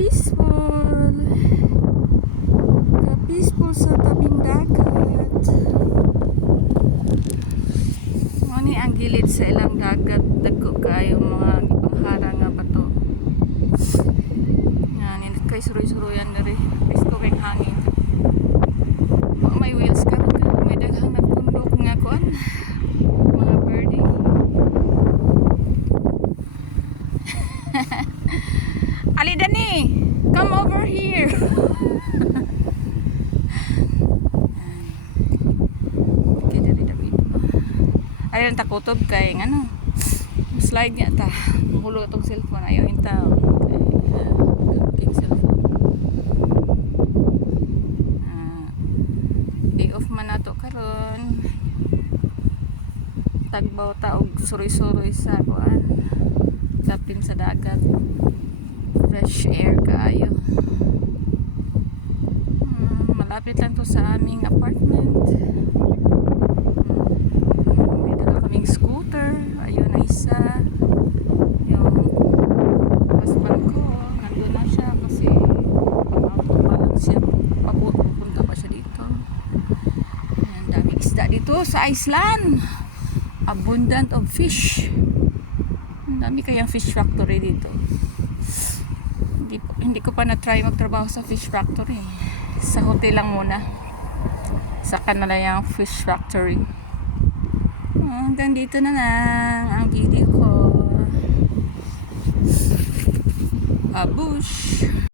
Ka-peaceful. Ka-peaceful sa tabing dagat. Mani ang gilid sa ilang dagat. Dagko kayo mga ipanghara nga ba to. Yan, kay suroy-suroyan na rin. Pisko kay hangin. May wheels ka. May daghang nagkundok nga kuan. Mga birdie. Ali Dani, come over here. Okay, dari David. Ayun takutob kay ano. Slide niya ta. Hulo tong cellphone ayo hintaw. King cellphone. Day off man nato karon. Tagbaw ta og suroy-suroy sa kuan. Tapin sa dagat. Fresh air kaayo. Malapit lang to sa aming apartment. May dala kaming scooter. Ayun na isa. Yung husband ko, nandun na siya kasi pa lang siya. Papunta pa siya dito. Ayan, daming isda dito sa Iceland. Abundant of fish. Dami kayang fish factory dito. Hindi ko pa na-try magtrabaho sa fish factory. Sa hotel lang muna. Saka na lang yung fish factory. Hanggang dito na lang ang video ko. Abush!